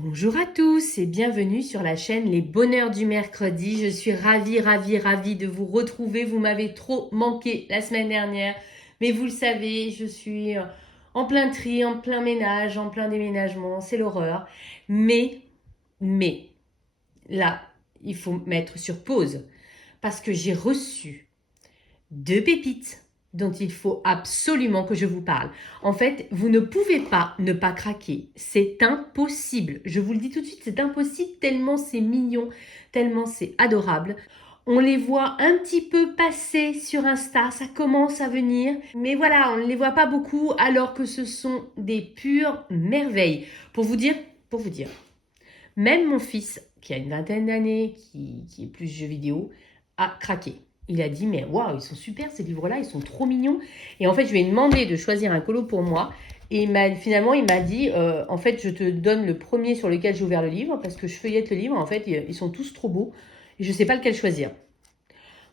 Bonjour à tous et bienvenue sur la chaîne Les Bonheurs du Mercredi. Je suis ravie de vous retrouver. Vous m'avez trop manqué la semaine dernière. Mais vous le savez, je suis en plein tri, en plein ménage, en plein déménagement. C'est l'horreur. Mais, là, il faut mettre sur pause. Parce que j'ai reçu deux pépites dont il faut absolument que je vous parle. En fait, vous ne pouvez pas ne pas craquer. C'est impossible. Je vous le dis tout de suite, c'est impossible tellement c'est mignon, tellement c'est adorable. On les voit un petit peu passer sur Insta, ça commence à venir. Mais voilà, on ne les voit pas beaucoup alors que ce sont des pures merveilles. Pour vous dire, même mon fils, qui a une vingtaine d'années, qui est plus jeux vidéo, a craqué. Il a dit, mais waouh, ils sont super ces livres-là, ils sont trop mignons. Et en fait, je lui ai demandé de choisir un colo pour moi. Et finalement, il m'a dit, en fait, je te donne le premier sur lequel j'ai ouvert le livre, parce que je feuillette le livre, en fait, ils sont tous trop beaux. Et je ne sais pas lequel choisir.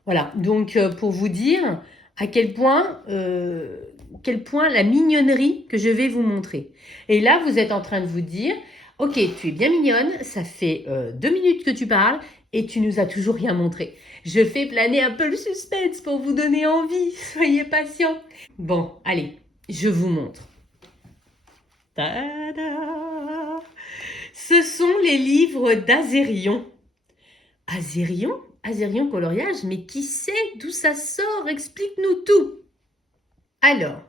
Voilà, donc pour vous dire à quel point la mignonnerie que je vais vous montrer. Et là, vous êtes en train de vous dire, ok, tu es bien mignonne, ça fait 2 minutes que tu parles et tu nous as toujours rien montré. Je fais planer un peu le suspense pour vous donner envie, soyez patients. Bon, allez, je vous montre. Tada! Ce sont les livres d'Azérion. Azérion? Azérion coloriage, mais qui sait d'où ça sort? Explique-nous tout. Alors,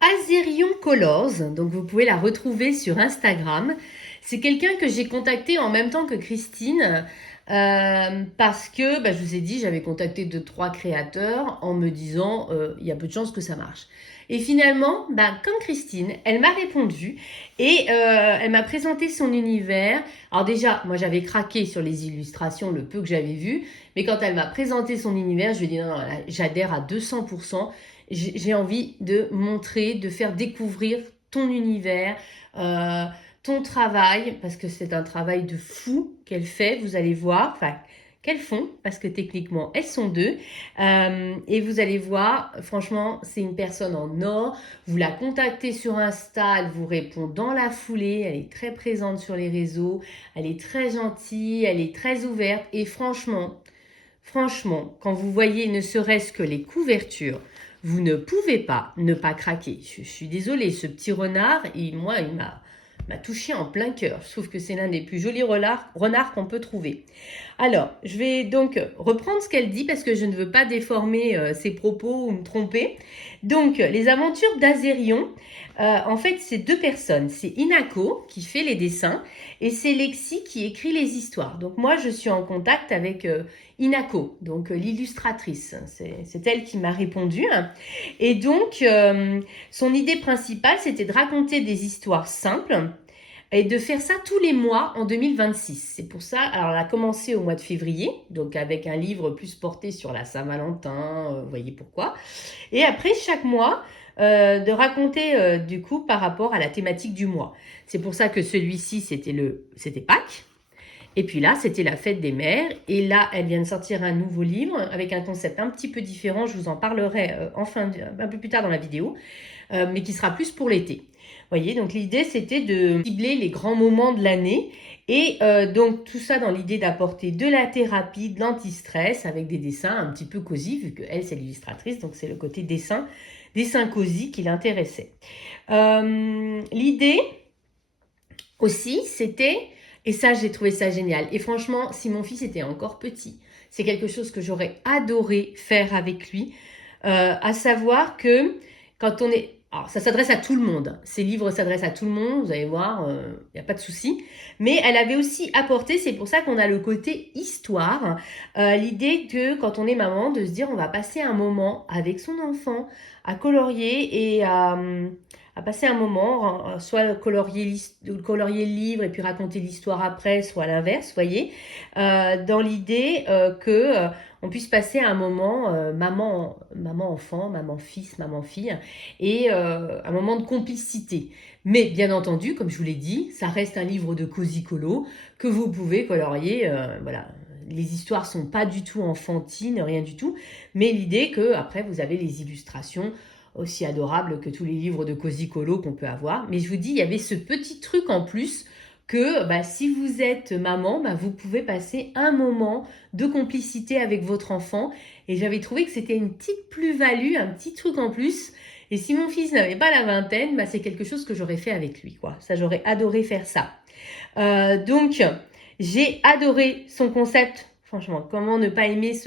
Azérion Colors, donc vous pouvez la retrouver sur Instagram. C'est quelqu'un que j'ai contacté en même temps que Christine parce que je vous ai dit, j'avais contacté 2-3 créateurs en me disant il y a peu de chances que ça marche. Et finalement, comme Christine, elle m'a répondu et elle m'a présenté son univers. Alors déjà, moi j'avais craqué sur les illustrations, le peu que j'avais vu, mais quand elle m'a présenté son univers, je lui ai dit non, non, j'adhère à 200%. J'ai envie de montrer, de faire découvrir ton univers, ton travail, parce que c'est un travail de fou qu'elle fait, vous allez voir, enfin qu'elles font, parce que techniquement elles sont deux, et vous allez voir, franchement c'est une personne en or, vous la contactez sur Insta, elle vous répond dans la foulée, elle est très présente sur les réseaux, elle est très gentille, elle est très ouverte, et franchement, quand vous voyez ne serait-ce que les couvertures, vous ne pouvez pas ne pas craquer. Je suis désolée, ce petit renard, il m'a touché en plein cœur. Je trouve que c'est l'un des plus jolis renards qu'on peut trouver. Alors, je vais donc reprendre ce qu'elle dit parce que je ne veux pas déformer ses propos ou me tromper. Donc, les aventures d'Azérion, en fait, c'est deux personnes. C'est Inako qui fait les dessins et c'est Lexi qui écrit les histoires. Donc, moi, je suis en contact avec Inako, donc l'illustratrice. C'est elle qui m'a répondu. Et donc, son idée principale, c'était de raconter des histoires simples et de faire ça tous les mois en 2026. C'est pour ça, alors elle a commencé au mois de février, donc avec un livre plus porté sur la Saint-Valentin, vous voyez pourquoi. Et après, chaque mois, de raconter du coup par rapport à la thématique du mois. C'est pour ça que celui-ci, c'était Pâques. Et puis là, c'était la fête des mères. Et là, elle vient de sortir un nouveau livre avec un concept un petit peu différent. Je vous en parlerai un peu plus tard dans la vidéo, mais qui sera plus pour l'été. Vous voyez, donc l'idée, c'était de cibler les grands moments de l'année. Et donc tout ça dans l'idée d'apporter de la thérapie, de l'anti-stress avec des dessins un petit peu cosy, vu qu'elle, c'est l'illustratrice, donc c'est le côté dessin cosy qui l'intéressait. L'idée aussi, c'était, et ça, j'ai trouvé ça génial. Et franchement, si mon fils était encore petit, c'est quelque chose que j'aurais adoré faire avec lui, à savoir que quand on est... Alors, ça s'adresse à tout le monde. Ces livres s'adressent à tout le monde, vous allez voir, il n'y a pas de souci. Mais elle avait aussi apporté, c'est pour ça qu'on a le côté histoire, l'idée que quand on est maman, de se dire on va passer un moment avec son enfant à colorier et à passer un moment, soit colorier le livre et puis raconter l'histoire après, soit l'inverse, voyez, dans l'idée que on puisse passer un moment maman-enfant, maman-fils, maman-fille, et un moment de complicité. Mais bien entendu, comme je vous l'ai dit, ça reste un livre de cosy colo que vous pouvez colorier, voilà. Les histoires sont pas du tout enfantines, rien du tout, mais l'idée que après vous avez les illustrations aussi adorables que tous les livres de cosy colo qu'on peut avoir. Mais je vous dis, il y avait ce petit truc en plus que si vous êtes maman, vous pouvez passer un moment de complicité avec votre enfant. Et j'avais trouvé que c'était une petite plus-value, un petit truc en plus. Et si mon fils n'avait pas la vingtaine, c'est quelque chose que j'aurais fait avec lui, quoi. Ça, j'aurais adoré faire ça. Donc, j'ai adoré son concept. Franchement, comment ne pas aimer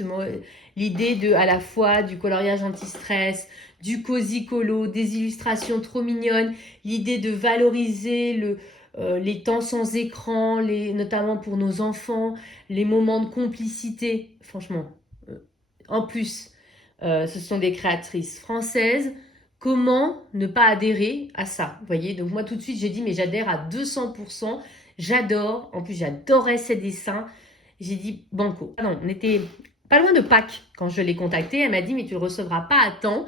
l'idée de à la fois du coloriage anti-stress, du cosy colo, des illustrations trop mignonnes, l'idée de valoriser les temps sans écran, notamment pour nos enfants, les moments de complicité. Franchement, en plus, ce sont des créatrices françaises. Comment ne pas adhérer à ça? Vous voyez, donc moi tout de suite j'ai dit mais j'adhère à 200%. J'adore. En plus j'adorais ses dessins. J'ai dit banco. Ah non, on était pas loin de Pâques quand je l'ai contactée. Elle m'a dit mais tu le recevras pas à temps.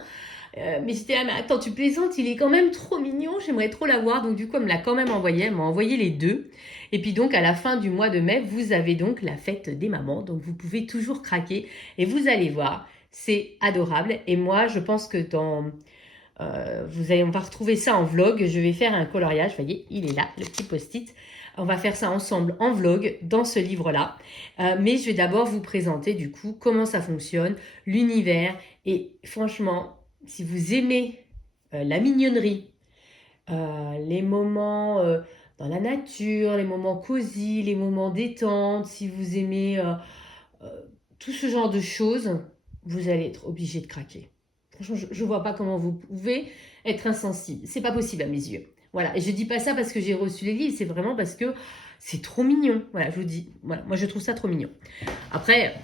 Mais j'étais là, mais attends, tu plaisantes, il est quand même trop mignon, j'aimerais trop l'avoir. Donc du coup, elle me l'a quand même envoyé, elle m'a envoyé les deux. Et puis donc, à la fin du mois de mai, vous avez donc la fête des mamans. Donc vous pouvez toujours craquer et vous allez voir, c'est adorable. Et moi, je pense que on va retrouver ça en vlog. Je vais faire un coloriage, vous voyez, il est là, le petit post-it. On va faire ça ensemble en vlog dans ce livre-là. Mais je vais d'abord vous présenter du coup comment ça fonctionne, l'univers. Et franchement, si vous aimez la mignonnerie, les moments dans la nature, les moments cosy, les moments détente, si vous aimez tout ce genre de choses, vous allez être obligé de craquer. Franchement, je ne vois pas comment vous pouvez être insensible. C'est pas possible à mes yeux. Voilà, et je dis pas ça parce que j'ai reçu les livres, c'est vraiment parce que c'est trop mignon. Voilà, je vous dis, voilà, moi je trouve ça trop mignon. Après,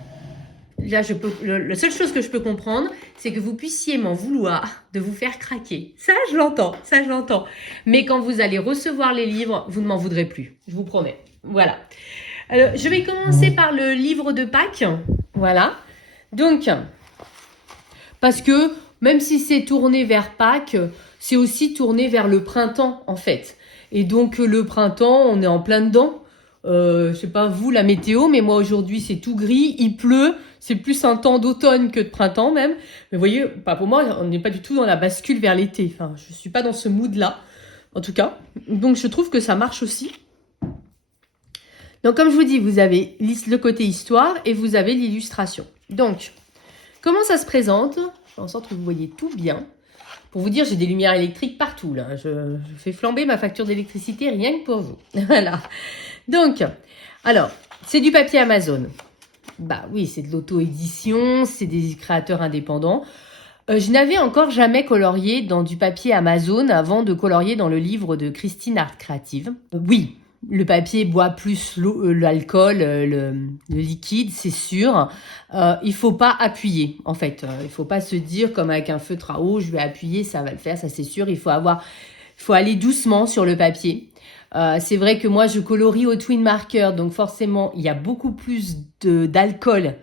là, la seule chose que je peux comprendre, c'est que vous puissiez m'en vouloir de vous faire craquer. Ça, je l'entends, ça, je l'entends. Mais quand vous allez recevoir les livres, vous ne m'en voudrez plus, je vous promets. Voilà. Alors, je vais commencer par le livre de Pâques. Voilà. Donc, parce que même si c'est tourné vers Pâques, c'est aussi tourné vers le printemps, en fait. Et donc, le printemps, on est en plein dedans. Je sais pas vous, la météo, mais moi, aujourd'hui, c'est tout gris, il pleut. C'est plus un temps d'automne que de printemps, même. Mais vous voyez, pas pour moi, on n'est pas du tout dans la bascule vers l'été. Enfin, je suis pas dans ce mood-là, en tout cas. Donc, je trouve que ça marche aussi. Donc, comme je vous dis, vous avez le côté histoire et vous avez l'illustration. Donc, comment ça se présente? Je fais en sorte que vous voyez tout bien. Pour vous dire, j'ai des lumières électriques partout, là. Je fais flamber ma facture d'électricité rien que pour vous. Voilà. Donc, alors, c'est du papier Amazon. Bah oui, c'est de l'auto-édition, c'est des créateurs indépendants. Je n'avais encore jamais colorié dans du papier Amazon avant de colorier dans le livre de Christine Art Créative. Oui, le papier boit plus l'alcool, le liquide, c'est sûr. Il faut pas appuyer, en fait. Il faut pas se dire comme avec un feutre à eau, je vais appuyer, ça va le faire, ça c'est sûr. Il faut aller doucement sur le papier. C'est vrai que moi, je colorie au twin marker, donc forcément, il y a beaucoup plus d'alcool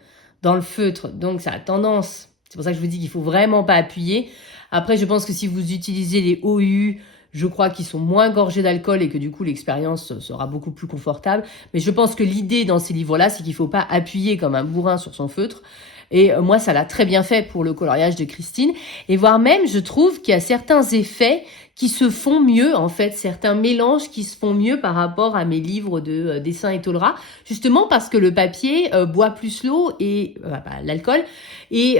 dans le feutre, donc ça a tendance. C'est pour ça que je vous dis qu'il faut vraiment pas appuyer. Après, je pense que si vous utilisez les OU, je crois qu'ils sont moins gorgés d'alcool et que du coup, l'expérience sera beaucoup plus confortable. Mais je pense que l'idée dans ces livres-là, c'est qu'il faut pas appuyer comme un bourrin sur son feutre. Et moi, ça l'a très bien fait pour le coloriage de Christine. Et voire même, je trouve qu'il y a certains effets qui se font mieux, en fait, certains mélanges qui se font mieux par rapport à mes livres de dessin et tôleras, justement parce que le papier boit plus l'eau et l'alcool, et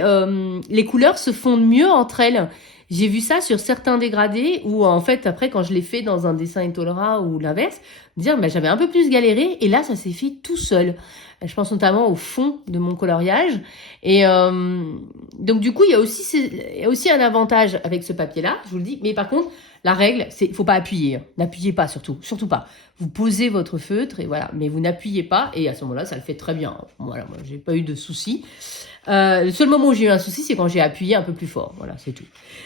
les couleurs se fondent mieux entre elles. J'ai vu ça sur certains dégradés où, en fait, après, quand je l'ai fait dans un dessin et tôleras ou l'inverse, dire, j'avais un peu plus galéré et là, ça s'est fait tout seul. Je pense notamment au fond de mon coloriage. Et donc, du coup, il y a aussi un avantage avec ce papier-là, je vous le dis. Mais par contre, la règle, c'est il faut pas appuyer. N'appuyez pas surtout pas. Vous posez votre feutre et voilà. Mais vous n'appuyez pas et à ce moment-là, ça le fait très bien. Voilà, moi, j'ai pas eu de soucis. Le seul moment où j'ai eu un souci, c'est quand j'ai appuyé un peu plus fort. Voilà, c'est tout.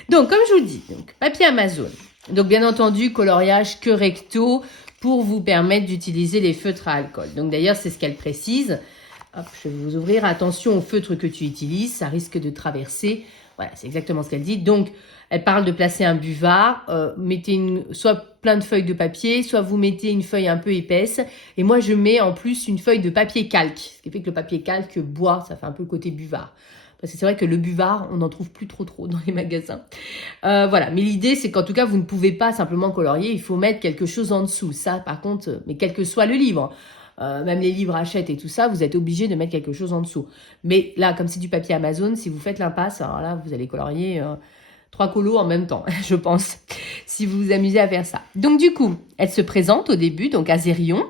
Donc, comme je vous dis, donc, papier Amazon. Donc, bien entendu, coloriage que recto pour vous permettre d'utiliser les feutres à alcool. Donc, d'ailleurs, c'est ce qu'elle précise. Hop, je vais vous ouvrir. Attention au feutre que tu utilises, ça risque de traverser. Voilà, c'est exactement ce qu'elle dit. Donc, elle parle de placer un buvard. Mettez soit plein de feuilles de papier, soit vous mettez une feuille un peu épaisse. Et moi, je mets en plus une feuille de papier calque. Ce qui fait que le papier calque boit, ça fait un peu le côté buvard. Parce que c'est vrai que le buvard, on n'en trouve plus trop dans les magasins. Voilà, mais l'idée, c'est qu'en tout cas, vous ne pouvez pas simplement colorier, il faut mettre quelque chose en dessous. Ça, par contre, mais quel que soit le livre, même les livres Hachette et tout ça, vous êtes obligé de mettre quelque chose en dessous. Mais là, comme c'est du papier Amazon, si vous faites l'impasse, alors là, vous allez colorier 3 colos en même temps, je pense, si vous vous amusez à faire ça. Donc du coup, elle se présente au début, donc Azérion.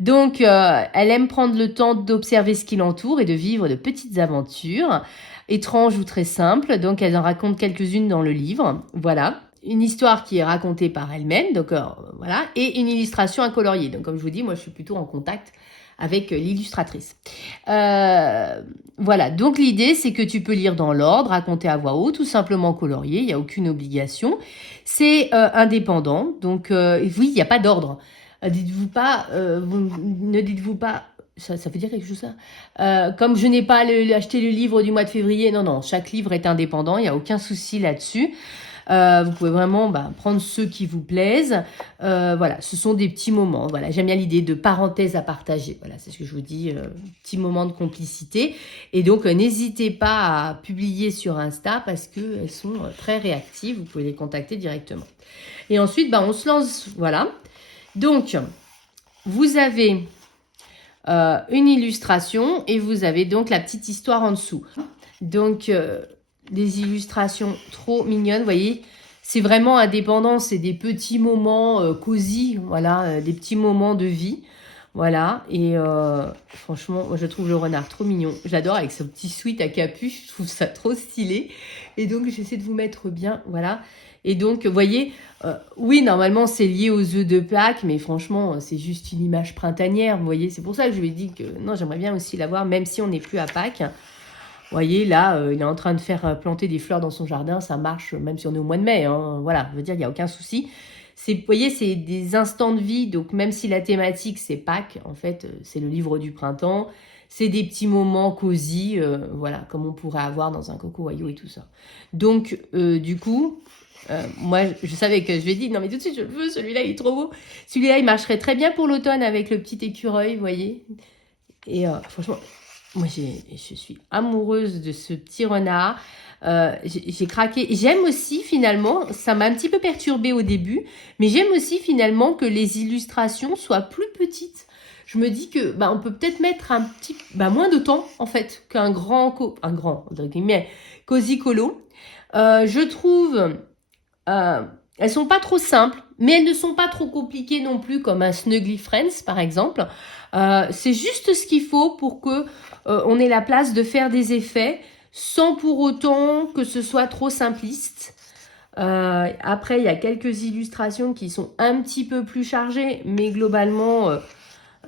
Donc, elle aime prendre le temps d'observer ce qui l'entoure et de vivre de petites aventures, étranges ou très simples. Donc, elle en raconte quelques-unes dans le livre. Voilà. Une histoire qui est racontée par elle-même, donc voilà, et une illustration à colorier. Donc, comme je vous dis, moi, je suis plutôt en contact avec l'illustratrice. Voilà, donc l'idée, c'est que tu peux lire dans l'ordre, raconter à voix haute, tout simplement colorier, il n'y a aucune obligation. C'est indépendant, donc oui, il n'y a pas d'ordre. Dites-vous pas, ne dites-vous pas, ça veut dire quelque chose ça comme je n'ai pas acheté le livre du mois de février, non, chaque livre est indépendant, il n'y a aucun souci là-dessus. Vous pouvez vraiment prendre ceux qui vous plaisent. Voilà, ce sont des petits moments. Voilà, j'aime bien l'idée de parenthèse à partager. Voilà, c'est ce que je vous dis, petits moments de complicité. Et donc, n'hésitez pas à publier sur Insta parce qu'elles sont très réactives. Vous pouvez les contacter directement. Et ensuite, on se lance. Voilà. Donc, vous avez une illustration et vous avez donc la petite histoire en dessous. Donc, des illustrations trop mignonnes, vous voyez, c'est vraiment indépendant, c'est des petits moments cosy, voilà, des petits moments de vie, voilà, et franchement, moi je trouve le renard trop mignon, j'adore avec son petit sweat à capuche, je trouve ça trop stylé, et donc j'essaie de vous mettre bien, voilà, et donc, vous voyez, oui, normalement, c'est lié aux œufs de Pâques, mais franchement, c'est juste une image printanière, vous voyez. C'est pour ça que je lui ai dit que non, j'aimerais bien aussi la voir, même si on n'est plus à Pâques. Vous voyez, là, il est en train de faire planter des fleurs dans son jardin, ça marche, même si on est au mois de mai, hein, voilà, je veux dire, il n'y a aucun souci. Vous voyez, c'est des instants de vie, donc même si la thématique, c'est Pâques, en fait, c'est le livre du printemps, c'est des petits moments cosy, voilà, comme on pourrait avoir dans un coco wayo et tout ça. Donc, du coup... moi, je savais que je lui ai dit, non mais tout de suite, je le veux, celui-là, il est trop beau. Celui-là, il marcherait très bien pour l'automne avec le petit écureuil, vous voyez. Et franchement, moi, je suis amoureuse de ce petit renard. J'ai craqué. J'aime aussi, finalement, ça m'a un petit peu perturbée au début, mais j'aime aussi, finalement, que les illustrations soient plus petites. Je me dis que on peut peut-être mettre un petit, moins de temps, en fait, qu'un entre guillemets, cosy colo. Je trouve... elles sont pas trop simples, mais elles ne sont pas trop compliquées non plus, comme un Snuggly Friends, par exemple. C'est juste ce qu'il faut pour que on ait la place de faire des effets, sans pour autant que ce soit trop simpliste. Après, il y a quelques illustrations qui sont un petit peu plus chargées, mais globalement,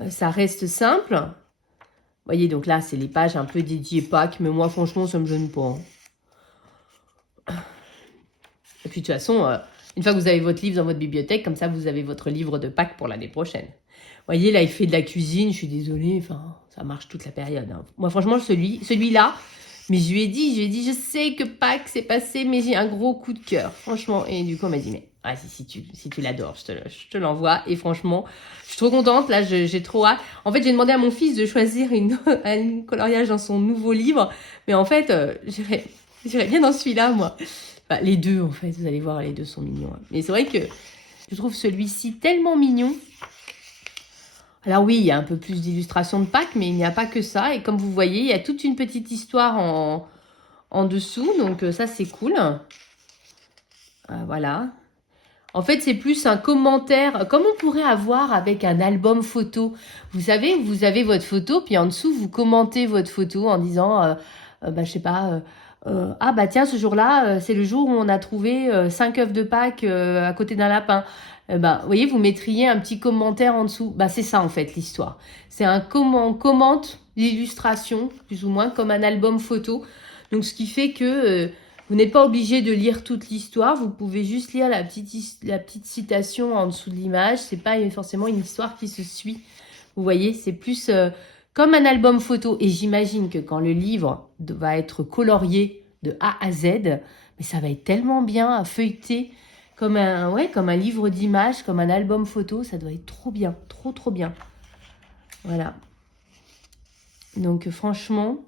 ça reste simple. Vous voyez, donc là, c'est les pages un peu dédiées Pâques, mais moi, franchement, ça me gêne pas. Et puis, de toute façon... une fois que vous avez votre livre dans votre bibliothèque, comme ça, vous avez votre livre de Pâques pour l'année prochaine. Vous voyez, là, il fait de la cuisine. Je suis désolée. Enfin, ça marche toute la période. Hein. Moi, franchement, celui-là, mais je lui ai dit, je sais que Pâques s'est passé, mais j'ai un gros coup de cœur. Franchement. Et du coup, on m'a dit, mais si tu l'adores, je te l'envoie. Et franchement, je suis trop contente. Là, j'ai trop hâte. En fait, j'ai demandé à mon fils de choisir un coloriage dans son nouveau livre. Mais en fait, j'irais bien dans celui-là, moi. Les deux, en fait, vous allez voir, les deux sont mignons. Hein. Mais c'est vrai que je trouve celui-ci tellement mignon. Alors oui, il y a un peu plus d'illustrations de Pâques, mais il n'y a pas que ça. Et comme vous voyez, il y a toute une petite histoire en dessous. Donc ça, c'est cool. Voilà. En fait, c'est plus un commentaire, comme on pourrait avoir avec un album photo. Vous savez, vous avez votre photo, puis en dessous, vous commentez votre photo en disant, je sais pas... tiens, ce jour-là, c'est le jour où on a trouvé 5 œufs de Pâques à côté d'un lapin. Vous voyez, vous mettriez un petit commentaire en dessous. C'est ça, en fait, l'histoire. C'est on commente l'illustration, plus ou moins, comme un album photo. Donc, ce qui fait que vous n'êtes pas obligé de lire toute l'histoire. Vous pouvez juste lire la petite citation en dessous de l'image. C'est pas forcément une histoire qui se suit. Vous voyez, c'est plus... comme un album photo, et j'imagine que quand le livre va être colorié de A à Z, mais ça va être tellement bien à feuilleter, comme un livre d'images, comme un album photo, ça doit être trop bien, trop bien. Voilà. Donc franchement,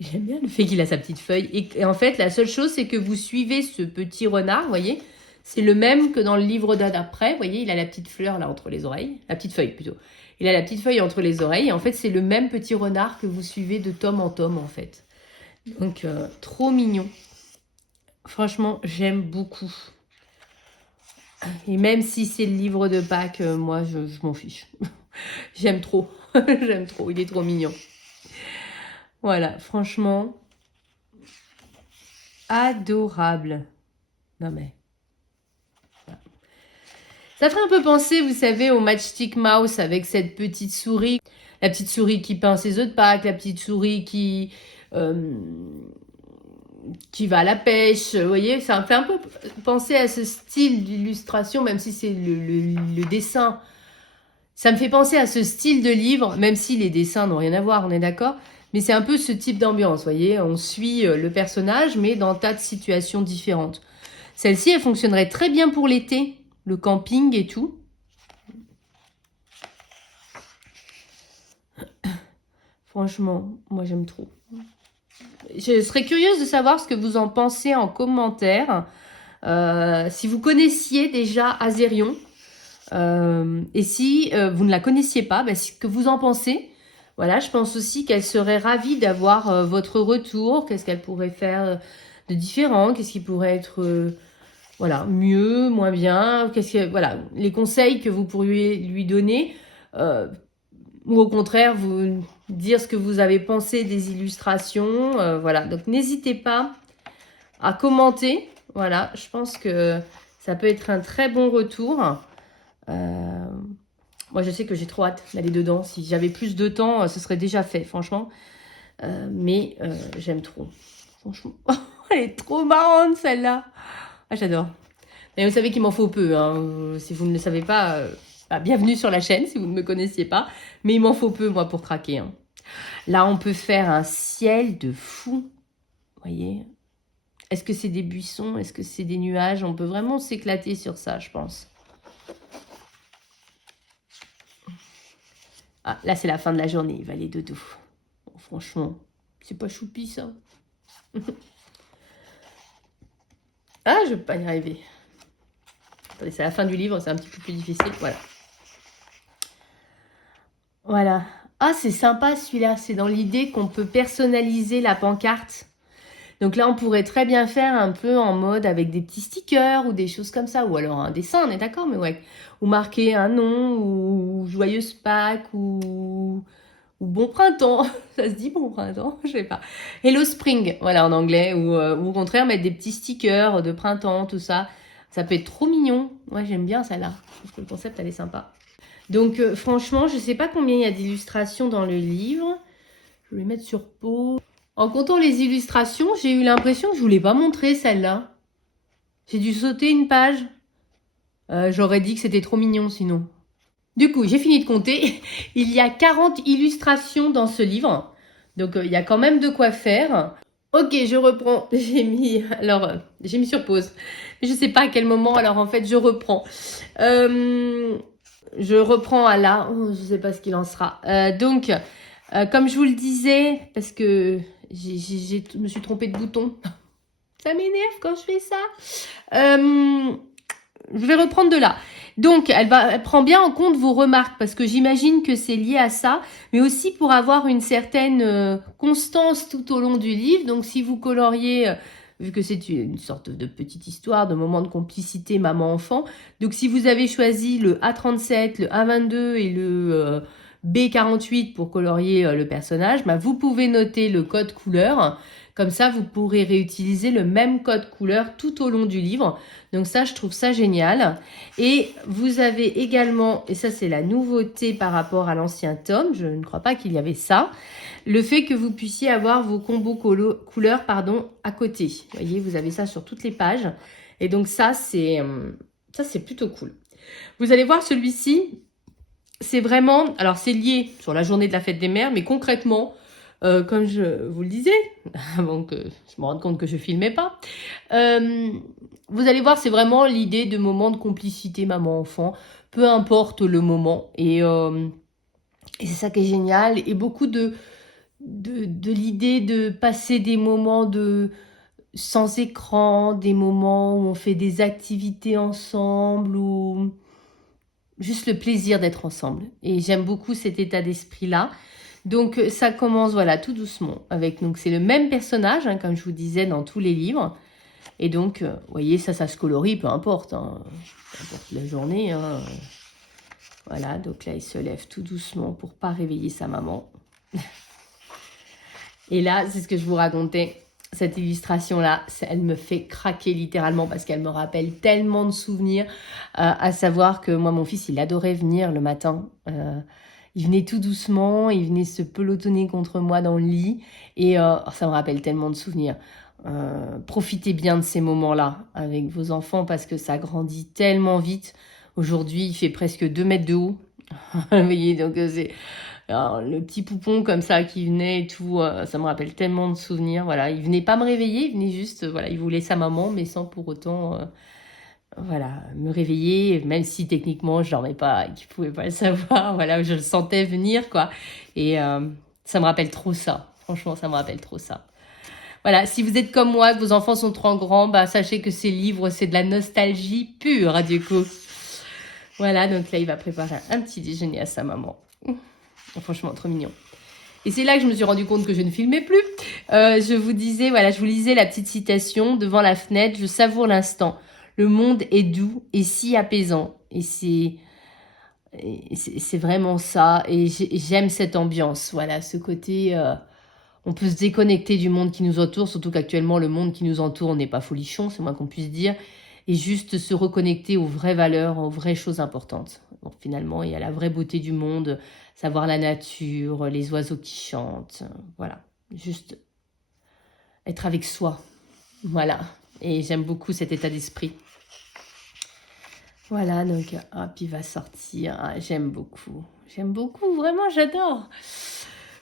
J'aime bien le fait qu'il a sa petite feuille. Et en fait, la seule chose, c'est que vous suivez ce petit renard, vous voyez. C'est le même que dans le livre d'après. Vous voyez, il a la petite fleur là entre les oreilles. La petite feuille plutôt. Il a la petite feuille entre les oreilles. Et en fait, c'est le même petit renard que vous suivez de tome en tome, en fait. Donc, trop mignon. Franchement, j'aime beaucoup. Et même si c'est le livre de Pâques, moi, je m'en fiche. J'aime trop. J'aime trop. Il est trop mignon. Voilà, franchement, adorable. Non mais... Ça ferait un peu penser, vous savez, au Matchstick Mouse avec cette petite souris. La petite souris qui peint ses œufs de Pâques, la petite souris qui va à la pêche. Vous voyez, ça me fait un peu penser à ce style d'illustration, même si c'est le dessin. Ça me fait penser à ce style de livre, même si les dessins n'ont rien à voir, on est d'accord ? Mais c'est un peu ce type d'ambiance, vous voyez. On suit le personnage, mais dans tas de situations différentes. Celle-ci, elle fonctionnerait très bien pour l'été, le camping et tout. Franchement, moi j'aime trop. Je serais curieuse de savoir ce que vous en pensez en commentaire. Si vous connaissiez déjà Azerion, et si vous ne la connaissiez pas, ce que vous en pensez. Voilà, je pense aussi qu'elle serait ravie d'avoir votre retour. Qu'est-ce qu'elle pourrait faire de différent? Qu'est-ce qui pourrait être voilà, mieux, moins bien? Voilà, les conseils que vous pourriez lui donner. Ou au contraire, vous dire ce que vous avez pensé des illustrations. Voilà, donc n'hésitez pas à commenter. Voilà, je pense que ça peut être un très bon retour. Moi, je sais que j'ai trop hâte d'aller dedans. Si j'avais plus de temps, ce serait déjà fait, franchement. Mais j'aime trop. Franchement, elle est trop marrante, celle-là. Ah, j'adore. Et vous savez qu'il m'en faut peu. Hein. Si vous ne le savez pas, bienvenue sur la chaîne, si vous ne me connaissiez pas. Mais il m'en faut peu, moi, pour craquer. Hein. Là, on peut faire un ciel de fou. Vous voyez? Est-ce que c'est des buissons? Est-ce que c'est des nuages? On peut vraiment s'éclater sur ça, je pense. Ah, là, c'est la fin de la journée. Il va aller dodo. Bon, franchement, c'est pas choupi, ça. Ah, je peux pas y arriver. Attendez, c'est la fin du livre. C'est un petit peu plus difficile. Voilà. Voilà. Ah, c'est sympa, celui-là. C'est dans l'idée qu'on peut personnaliser la pancarte. Donc là, on pourrait très bien faire un peu en mode avec des petits stickers ou des choses comme ça. Ou alors un dessin, on est d'accord, mais ouais. Ou marquer un nom, ou Joyeuse Pâques, ou Bon Printemps. Ça se dit Bon Printemps? Je sais pas. Hello Spring, voilà, en anglais. Ou au contraire, mettre des petits stickers de printemps, tout ça. Ça peut être trop mignon. Ouais, j'aime bien celle-là. Je trouve que le concept, elle est sympa. Donc, franchement, je sais pas combien il y a d'illustrations dans le livre. Je vais les mettre sur pause. En comptant les illustrations, j'ai eu l'impression que je ne vous l'ai pas montré celle-là. J'ai dû sauter une page. J'aurais dit que c'était trop mignon sinon. Du coup, j'ai fini de compter. Il y a 40 illustrations dans ce livre. Donc, il y a quand même de quoi faire. Ok, je reprends. J'ai mis sur pause. Je ne sais pas à quel moment, alors en fait, je reprends. Je reprends à là. Oh, je ne sais pas ce qu'il en sera. Donc, comme je vous le disais, parce que je me suis trompée de bouton. Ça m'énerve quand je fais ça. Je vais reprendre de là. Donc, elle prend bien en compte vos remarques parce que j'imagine que c'est lié à ça, mais aussi pour avoir une certaine constance tout au long du livre. Donc, si vous coloriez, vu que c'est une sorte de petite histoire, de moment de complicité maman-enfant, donc si vous avez choisi le A37, le A22 et le B48 pour colorier le personnage, vous pouvez noter le code couleur. Comme ça, vous pourrez réutiliser le même code couleur tout au long du livre. Donc ça, je trouve ça génial. Et vous avez également, et ça c'est la nouveauté par rapport à l'ancien tome, je ne crois pas qu'il y avait ça, le fait que vous puissiez avoir vos combos couleurs à côté. Vous voyez, vous avez ça sur toutes les pages. Et donc ça, c'est plutôt cool. Vous allez voir celui-ci, c'est vraiment, alors c'est lié sur la journée de la fête des mères, mais concrètement, comme je vous le disais, avant que je me rende compte que je filmais pas, vous allez voir, c'est vraiment l'idée de moment de complicité maman-enfant, peu importe le moment. Et c'est ça qui est génial. Et beaucoup de de l'idée de passer des moments sans écran, des moments où on fait des activités ensemble, ou juste le plaisir d'être ensemble. Et j'aime beaucoup cet état d'esprit-là. Donc ça commence, voilà, tout doucement. Donc c'est le même personnage, hein, comme je vous disais, dans tous les livres. Et donc, vous voyez, ça se colorie, peu importe. Hein, peu importe la journée. Hein. Voilà, donc là, il se lève tout doucement pour pas réveiller sa maman. Et là, c'est ce que je vous racontais. Cette illustration-là, elle me fait craquer littéralement parce qu'elle me rappelle tellement de souvenirs. À savoir que moi, mon fils, il adorait venir le matin. Il venait tout doucement, il venait se pelotonner contre moi dans le lit. Et ça me rappelle tellement de souvenirs. Profitez bien de ces moments-là avec vos enfants parce que ça grandit tellement vite. Aujourd'hui, il fait presque 2 mètres de haut. Vous voyez, donc c'est... Alors, le petit poupon comme ça qui venait et tout, ça me rappelle tellement de souvenirs. Voilà, il venait pas me réveiller, il venait juste, voilà, il voulait sa maman, mais sans pour autant, voilà, me réveiller, même si techniquement je dormais pas et qu'il pouvait pas le savoir. Voilà, je le sentais venir, quoi. Et ça me rappelle trop ça. Franchement, ça me rappelle trop ça. Voilà, si vous êtes comme moi, que vos enfants sont trop grands, bah sachez que ces livres, c'est de la nostalgie pure, du coup. Voilà, donc là, il va préparer un petit déjeuner à sa maman. Franchement, trop mignon. Et c'est là que je me suis rendu compte que je ne filmais plus. Je vous disais, voilà, je vous lisais la petite citation devant la fenêtre. Je savoure l'instant. Le monde est doux et si apaisant. Et c'est vraiment ça. Et j'aime cette ambiance. Voilà, ce côté, on peut se déconnecter du monde qui nous entoure. Surtout qu'actuellement, le monde qui nous entoure n'est pas folichon, c'est moins qu'on puisse dire. Et juste se reconnecter aux vraies valeurs, aux vraies choses importantes. Bon, finalement, il y a la vraie beauté du monde, savoir la nature, les oiseaux qui chantent, voilà. Juste être avec soi, voilà. Et j'aime beaucoup cet état d'esprit. Voilà, donc, hop, il va sortir. Ah, j'aime beaucoup, vraiment, j'adore.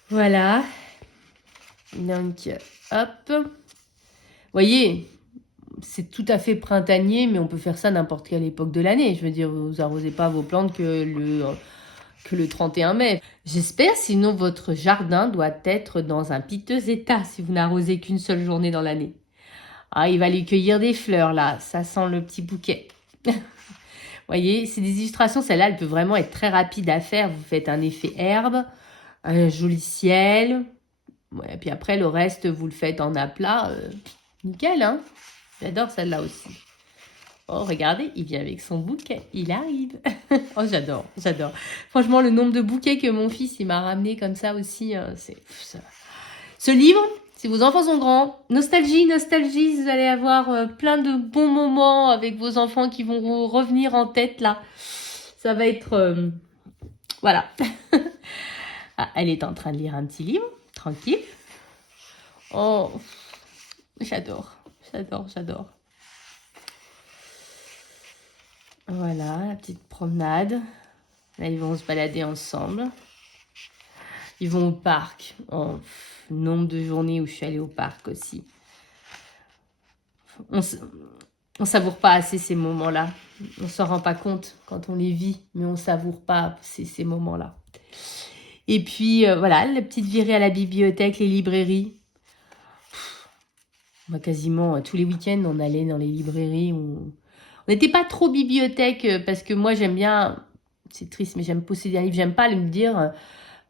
Voilà. Donc, hop. Vous voyez, c'est tout à fait printanier, mais on peut faire ça n'importe quelle époque de l'année. Je veux dire, vous arrosez pas vos plantes que le 31 mai. J'espère, sinon votre jardin doit être dans un piteux état si vous n'arrosez qu'une seule journée dans l'année. Ah, il va aller cueillir des fleurs là, ça sent le petit bouquet. Vous voyez, c'est des illustrations, celle-là, elle peut vraiment être très rapide à faire. Vous faites un effet herbe, un joli ciel, ouais, puis après le reste, vous le faites en aplat, nickel, hein. J'adore celle-là aussi. Oh, regardez, il vient avec son bouquet. Il arrive. Oh, j'adore. Franchement, le nombre de bouquets que mon fils il m'a ramené comme ça aussi, c'est... Ce livre, si vos enfants sont grands, nostalgie, vous allez avoir plein de bons moments avec vos enfants qui vont vous revenir en tête, là. Ça va être... voilà. Ah, elle est en train de lire un petit livre, tranquille. Oh, j'adore. Voilà, la petite promenade. Là, ils vont se balader ensemble. Ils vont au parc. Oh, nombre de journées où je suis allée au parc aussi. On savoure pas assez ces moments-là. On s'en rend pas compte quand on les vit, mais on savoure pas ces moments-là. Et puis, voilà, la petite virée à la bibliothèque, les librairies. Moi, quasiment tous les week-ends, on allait dans les librairies. On n'était pas trop bibliothèque parce que moi, j'aime bien... C'est triste, mais j'aime posséder un livre. J'aime pas me dire...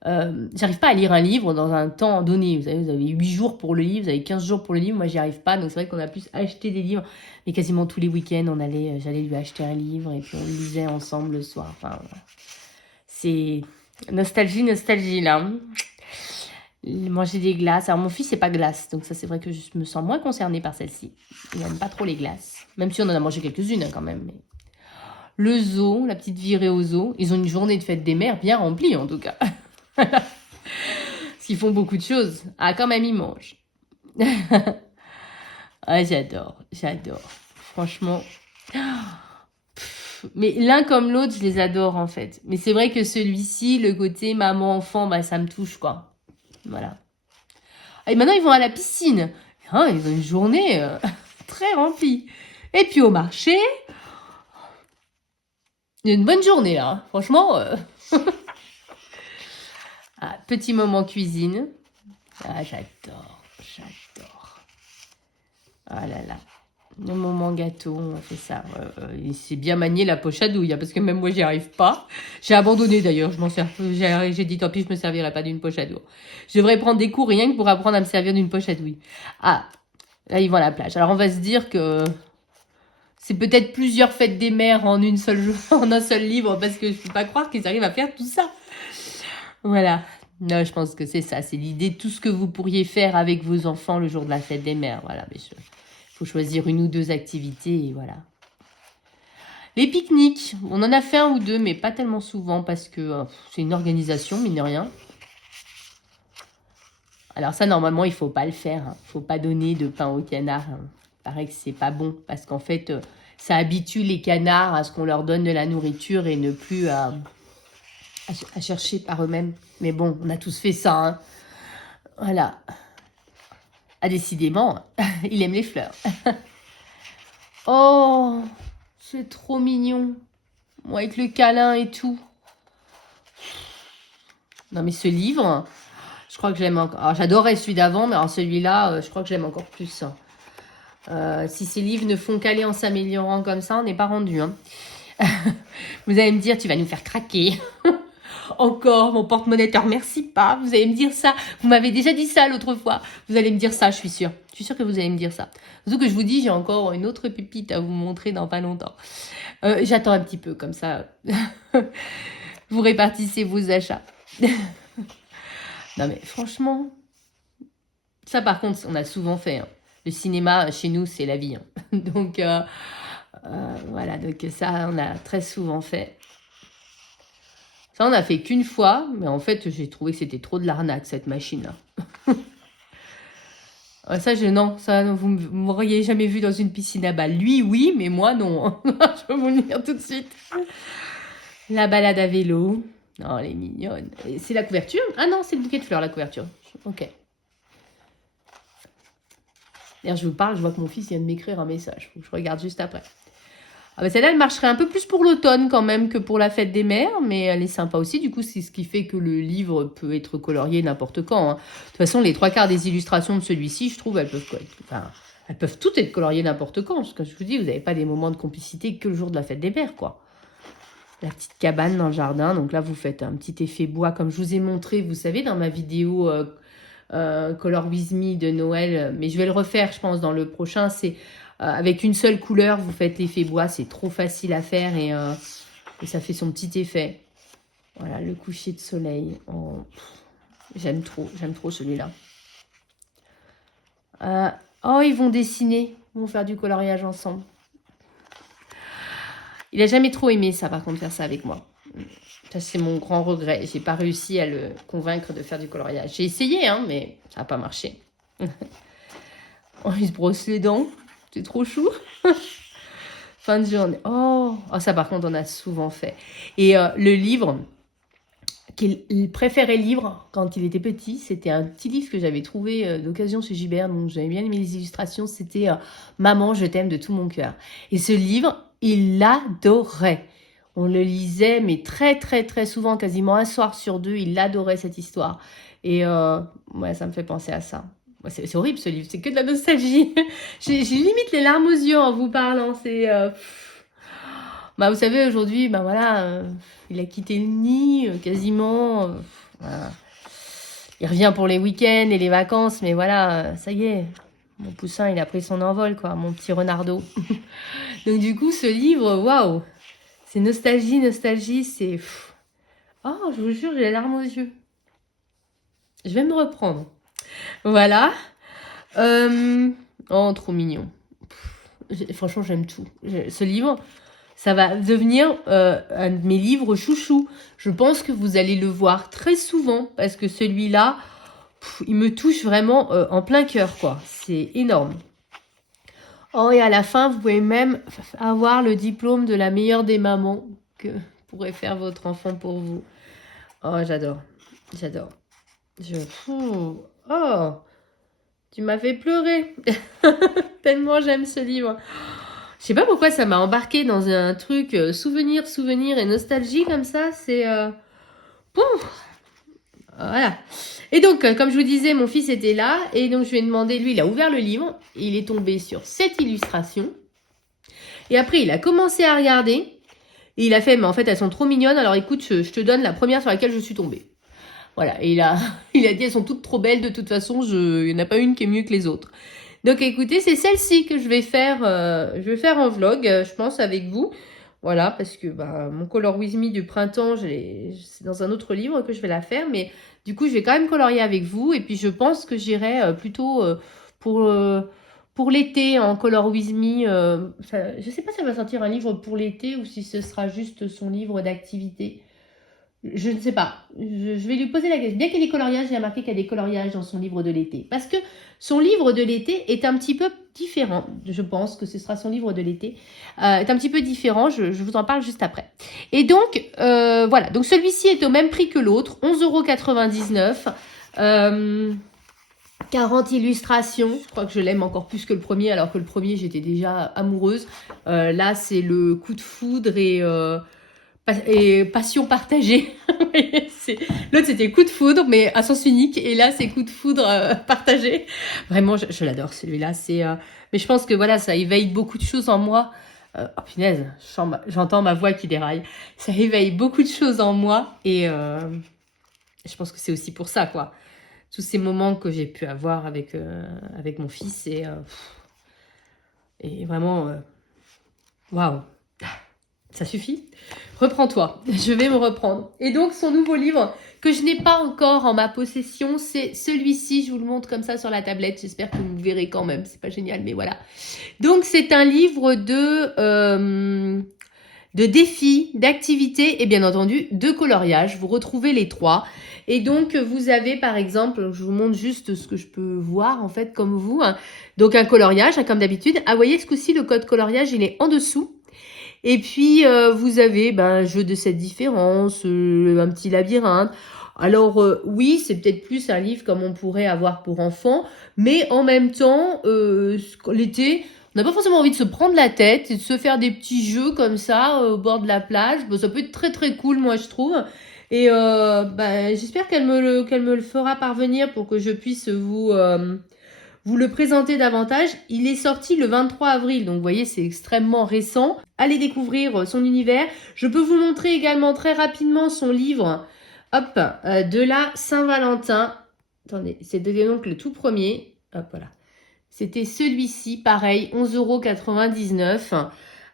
j'arrive pas à lire un livre dans un temps donné. Vous savez, vous avez 8 jours pour le livre, vous avez 15 jours pour le livre. Moi, j'y arrive pas. Donc, c'est vrai qu'on a plus acheté des livres. Mais quasiment tous les week-ends, j'allais lui acheter un livre et puis on lisait ensemble le soir. Enfin, c'est nostalgie, là. Manger des glaces. Alors, mon fils, c'est pas glace. Donc, ça, c'est vrai que je me sens moins concernée par celle-ci. Il n'aime pas trop les glaces. Même si on en a mangé quelques-unes, hein, quand même. Mais... Le zoo, la petite virée au zoo. Ils ont une journée de fête des mères bien remplie, en tout cas. Parce qu'ils font beaucoup de choses. Ah, quand même, ils mangent. Ah, j'adore. Franchement. Mais l'un comme l'autre, je les adore, en fait. Mais c'est vrai que celui-ci, le côté maman-enfant, bah, ça me touche, quoi. Voilà. Et maintenant, ils vont à la piscine. Hein, ils ont une journée très remplie. Et puis au marché, il y a une bonne journée, là. Franchement... Ah, petit moment cuisine. Ah, j'adore. Ah là là. Le moment gâteau, on fait ça. Il s'est bien manié la poche à douille, hein, parce que même moi, j'y arrive pas. J'ai abandonné d'ailleurs, je m'en sers. J'ai dit tant pis, je me servirai pas d'une poche à douille. Je devrais prendre des cours rien que pour apprendre à me servir d'une poche à douille. Ah, là, ils vont à la plage. Alors, on va se dire que c'est peut-être plusieurs fêtes des mères en en un seul livre, parce que je peux pas croire qu'ils arrivent à faire tout ça. Voilà. Non, je pense que c'est ça. C'est l'idée de tout ce que vous pourriez faire avec vos enfants le jour de la fête des mères. Voilà. Mais faut choisir une ou deux activités et voilà. Les pique-niques. On en a fait un ou deux, mais pas tellement souvent parce que c'est une organisation, mine de rien. Alors ça, normalement, il faut pas le faire. Hein. Faut pas donner de pain aux canards. Hein. Il paraît que c'est pas bon parce qu'en fait, ça habitue les canards à ce qu'on leur donne de la nourriture et ne plus à chercher par eux-mêmes. Mais bon, on a tous fait ça. Hein. Voilà. Ah, décidément, il aime les fleurs. Oh, c'est trop mignon. Moi, avec le câlin et tout. Non, mais ce livre, je crois que j'aime encore. Alors, j'adorais celui d'avant, mais alors celui-là, je crois que j'aime encore plus. Si ces livres ne font qu'aller en s'améliorant comme ça, on n'est pas rendu. Hein. Vous allez me dire, tu vas nous faire craquer. Encore, mon porte-monnaie te remercie pas. Vous allez me dire ça. Vous m'avez déjà dit ça l'autre fois. Vous allez me dire ça, je suis sûre. Je suis sûre que vous allez me dire ça. Surtout que je vous dis, j'ai encore une autre pépite à vous montrer dans pas longtemps. J'attends un petit peu, comme ça. Vous répartissez vos achats. Non mais franchement, ça par contre, on a souvent fait. Hein. Le cinéma, chez nous, c'est la vie. Hein. Donc, voilà, donc ça, on a très souvent fait. Ça, on a fait qu'une fois, mais en fait, j'ai trouvé que c'était trop de l'arnaque, cette machine-là. Ça, non, ça, vous ne m'auriez jamais vu dans une piscine à balles. Lui, oui, mais moi, non. Je peux vous le dire tout de suite. La balade à vélo. Non, elle est mignonne. C'est la couverture? Ah non, c'est le bouquet de fleurs, la couverture. Ok. D'ailleurs, je vous parle, je vois que mon fils vient de m'écrire un message. Faut que je regarde juste après. Ah bah celle-là, elle marcherait un peu plus pour l'automne quand même que pour la fête des mères, mais elle est sympa aussi. Du coup, c'est ce qui fait que le livre peut être colorié n'importe quand. Hein. De toute façon, les trois quarts des illustrations de celui-ci, je trouve, elles peuvent toutes être coloriées n'importe quand. Parce que je vous dis, vous n'avez pas des moments de complicité que le jour de la fête des mères, quoi. La petite cabane dans le jardin. Donc là, vous faites un petit effet bois, comme je vous ai montré, vous savez, dans ma vidéo Color With Me de Noël. Mais je vais le refaire, je pense, dans le prochain. C'est... avec une seule couleur, vous faites l'effet bois, c'est trop facile à faire et ça fait son petit effet. Voilà, le coucher de soleil. Oh, j'aime trop celui-là. Oh, ils vont dessiner, ils vont faire du coloriage ensemble. Il a jamais trop aimé ça, par contre, faire ça avec moi. Ça, c'est mon grand regret. J'ai pas réussi à le convaincre de faire du coloriage. J'ai essayé, hein, mais ça n'a pas marché. Oh, il se brosse les dents. C'est trop chou. Fin de journée. Oh, ça par contre, on a souvent fait. Et le livre qu'il préférait lire quand il était petit, c'était un petit livre que j'avais trouvé d'occasion chez Gibert, donc j'avais bien aimé les illustrations. C'était Maman, je t'aime de tout mon cœur. Et ce livre, il l'adorait. On le lisait, mais très, très, très souvent, quasiment un soir sur deux, il adorait cette histoire. Et ouais, ça me fait penser à ça. C'est horrible ce livre, c'est que de la nostalgie. J'ai limite les larmes aux yeux en vous parlant. C'est, bah, vous savez, aujourd'hui, bah, voilà, il a quitté le nid quasiment. Voilà. Il revient pour les week-ends et les vacances, mais voilà, ça y est. Mon poussin, il a pris son envol, quoi, mon petit renardeau. Donc du coup, ce livre, waouh, c'est nostalgie, c'est... Oh, je vous jure, j'ai les larmes aux yeux. Je vais me reprendre. Voilà. Oh, trop mignon. Franchement, j'aime tout. Ce livre, ça va devenir un de mes livres chouchou. Je pense que vous allez le voir très souvent parce que celui-là, il me touche vraiment en plein cœur, quoi. C'est énorme. Oh, et à la fin, vous pouvez même avoir le diplôme de la meilleure des mamans que pourrait faire votre enfant pour vous. Oh, j'adore. Oh, tu m'as fait pleurer. Tellement j'aime ce livre. Je sais pas pourquoi ça m'a embarqué dans un truc souvenir et nostalgie comme ça. C'est... Voilà. Et donc, comme je vous disais, mon fils était là. Et donc, je lui ai demandé, lui, il a ouvert le livre. Il est tombé sur cette illustration. Et après, il a commencé à regarder. Et il a fait, mais en fait, elles sont trop mignonnes. Alors, écoute, je te donne la première sur laquelle je suis tombée. Voilà. Et il a dit, elles sont toutes trop belles. De toute façon, il n'y en a pas une qui est mieux que les autres. Donc, écoutez, c'est celle-ci que je vais faire en vlog, je pense, avec vous. Voilà, parce que mon Color With Me du printemps, c'est dans un autre livre que je vais la faire. Mais du coup, je vais quand même colorier avec vous. Et puis, je pense que j'irai plutôt pour l'été en Color With Me. Je ne sais pas si elle va sortir un livre pour l'été ou si ce sera juste son livre d'activité. Je ne sais pas. Je vais lui poser la question. Bien qu'il y ait des coloriages, il a marqué qu'il y a des coloriages dans son livre de l'été. Parce que son livre de l'été est un petit peu différent. Je pense que ce sera son livre de l'été. Est un petit peu différent. Je vous en parle juste après. Et donc, voilà. Donc, celui-ci est au même prix que l'autre. 11,99 €. 40 illustrations. Je crois que je l'aime encore plus que le premier. Alors que le premier, j'étais déjà amoureuse. Là, c'est le coup de foudre et passion partagée. L'autre, c'était coup de foudre, mais à sens unique. Et là, c'est coup de foudre partagé. Vraiment, je l'adore, celui-là. Mais je pense que voilà, ça éveille beaucoup de choses en moi. Oh punaise, j'entends ma voix qui déraille. Ça éveille beaucoup de choses en moi. Et je pense que c'est aussi pour ça, quoi. Tous ces moments que j'ai pu avoir avec mon fils. Et vraiment, waouh. Ça suffit. Reprends-toi. Je vais me reprendre. Et donc, son nouveau livre que je n'ai pas encore en ma possession, c'est celui-ci. Je vous le montre comme ça sur la tablette. J'espère que vous le verrez quand même. C'est pas génial, mais voilà. Donc, c'est un livre de défis, d'activités et bien entendu de coloriage. Vous retrouvez les trois. Et donc, vous avez par exemple, je vous montre juste ce que je peux voir en fait comme vous. Donc, un coloriage, comme d'habitude. Ah, vous voyez, ce coup-ci, le code coloriage, il est en dessous. Et puis, vous avez un jeu de 7 différences, un petit labyrinthe. Alors, oui, c'est peut-être plus un livre comme on pourrait avoir pour enfants, mais en même temps, l'été, on n'a pas forcément envie de se prendre la tête et de se faire des petits jeux comme ça au bord de la plage. Bon, ça peut être très très cool, moi, je trouve. Et j'espère qu'elle me le fera parvenir pour que je puisse vous le présenter davantage. Il est sorti le 23 avril, donc vous voyez, c'est extrêmement récent. Allez découvrir son univers. Je peux vous montrer également très rapidement son livre, hop, de la Saint-Valentin. Attendez, c'était donc le tout premier. Hop, voilà. C'était celui-ci, pareil, 11,99 €,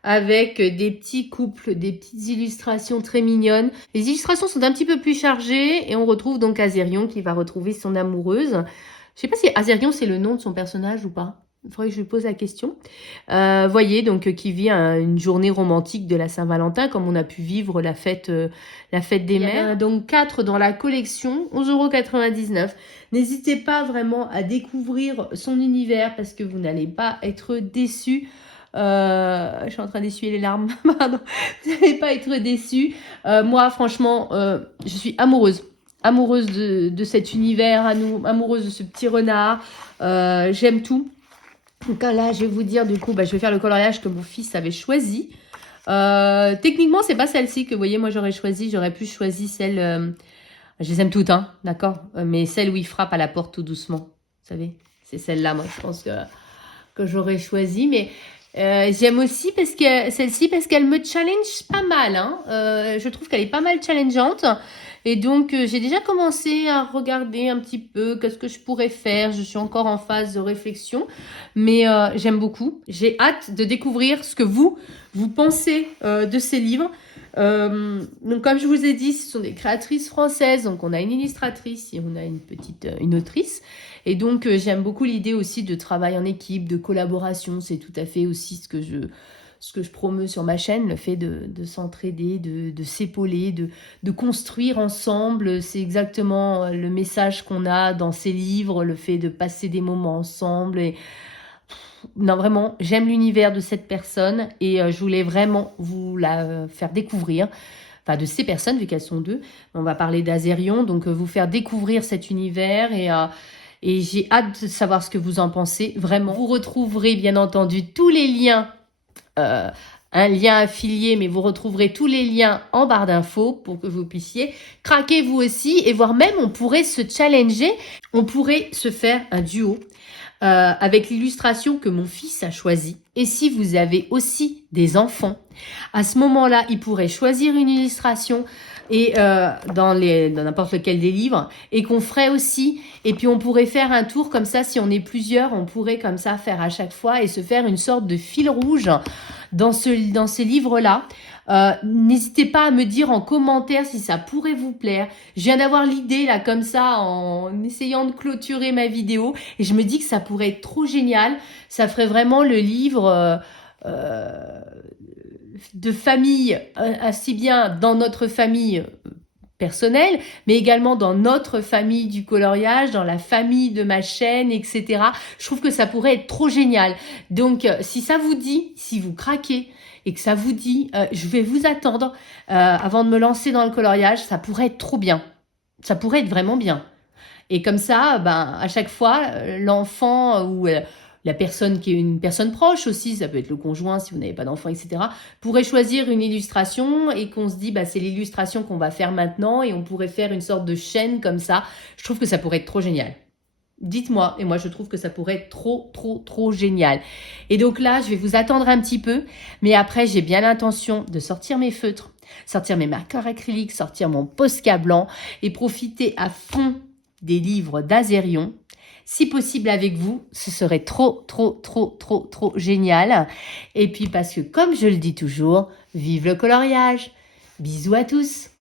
avec des petits couples, des petites illustrations très mignonnes. Les illustrations sont un petit peu plus chargées et on retrouve donc Azérion qui va retrouver son amoureuse. Je sais pas si Azérion, c'est le nom de son personnage ou pas. Il faudrait que je lui pose la question. Voyez, donc, qui vit une journée romantique de la Saint-Valentin, comme on a pu vivre la fête des mères. Donc, 4 dans la collection, 11,99 €. N'hésitez pas vraiment à découvrir son univers parce que vous n'allez pas être déçus. Je suis en train d'essuyer les larmes. Pardon. Vous n'allez pas être déçus. Moi, franchement, je suis amoureuse de cet univers, amoureuse de ce petit renard. J'aime tout. Donc là, je vais vous dire, du coup, je vais faire le coloriage que mon fils avait choisi. Techniquement, c'est pas celle-ci que, vous voyez, moi, j'aurais choisi. J'aurais pu choisir celle... je les aime toutes, hein, d'accord. Mais celle où il frappe à la porte tout doucement. Vous savez, c'est celle-là, moi, je pense que j'aurais choisi. Mais j'aime aussi celle-ci parce qu'elle me challenge pas mal. Hein. Je trouve qu'elle est pas mal challengeante. Et donc, j'ai déjà commencé à regarder un petit peu qu'est-ce que je pourrais faire. Je suis encore en phase de réflexion, mais j'aime beaucoup. J'ai hâte de découvrir ce que vous pensez de ces livres. Donc, comme je vous ai dit, ce sont des créatrices françaises. Donc, on a une illustratrice et on a une autrice. Et donc, j'aime beaucoup l'idée aussi de travail en équipe, de collaboration. C'est tout à fait aussi ce que je promeus sur ma chaîne, le fait de s'entraider, de s'épauler, de construire ensemble. C'est exactement le message qu'on a dans ces livres, le fait de passer des moments ensemble. Et non, vraiment, j'aime l'univers de cette personne et je voulais vraiment vous la faire découvrir. Enfin, de ces personnes, vu qu'elles sont deux. On va parler d'Azérion, donc vous faire découvrir cet univers et j'ai hâte de savoir ce que vous en pensez. Vraiment, vous retrouverez bien entendu tous les liens un lien affilié, mais vous retrouverez tous les liens en barre d'infos pour que vous puissiez craquer vous aussi et voire même on pourrait se challenger, on pourrait se faire un duo avec l'illustration que mon fils a choisie. Et si vous avez aussi des enfants, à ce moment-là, ils pourraient choisir une illustration et dans n'importe lequel des livres et qu'on ferait aussi. Et puis on pourrait faire un tour comme ça, si on est plusieurs, on pourrait comme ça faire à chaque fois et se faire une sorte de fil rouge dans ces livres-là. N'hésitez pas à me dire en commentaire si ça pourrait vous plaire. Je viens d'avoir l'idée là comme ça en essayant de clôturer ma vidéo et je me dis que ça pourrait être trop génial. Ça ferait vraiment le livre de famille, aussi bien dans notre famille personnelle, mais également dans notre famille du coloriage, dans la famille de ma chaîne, etc. Je trouve que ça pourrait être trop génial. Donc, si ça vous dit, si vous craquez et que ça vous dit, je vais vous attendre avant de me lancer dans le coloriage, ça pourrait être trop bien. Ça pourrait être vraiment bien. Et comme ça, ben, à chaque fois, l'enfant ou la personne qui est une personne proche aussi, ça peut être le conjoint si vous n'avez pas d'enfant, etc., pourrait choisir une illustration et qu'on se dit, bah, c'est l'illustration qu'on va faire maintenant et on pourrait faire une sorte de chaîne comme ça. Je trouve que ça pourrait être trop génial. Dites-moi, et moi je trouve que ça pourrait être trop génial. Et donc là, je vais vous attendre un petit peu, mais après j'ai bien l'intention de sortir mes feutres, sortir mes marqueurs acryliques, sortir mon Posca blanc et profiter à fond des livres d'Azerion. Si possible avec vous, ce serait trop génial. Et puis parce que comme je le dis toujours, vive le coloriage. Bisous à tous.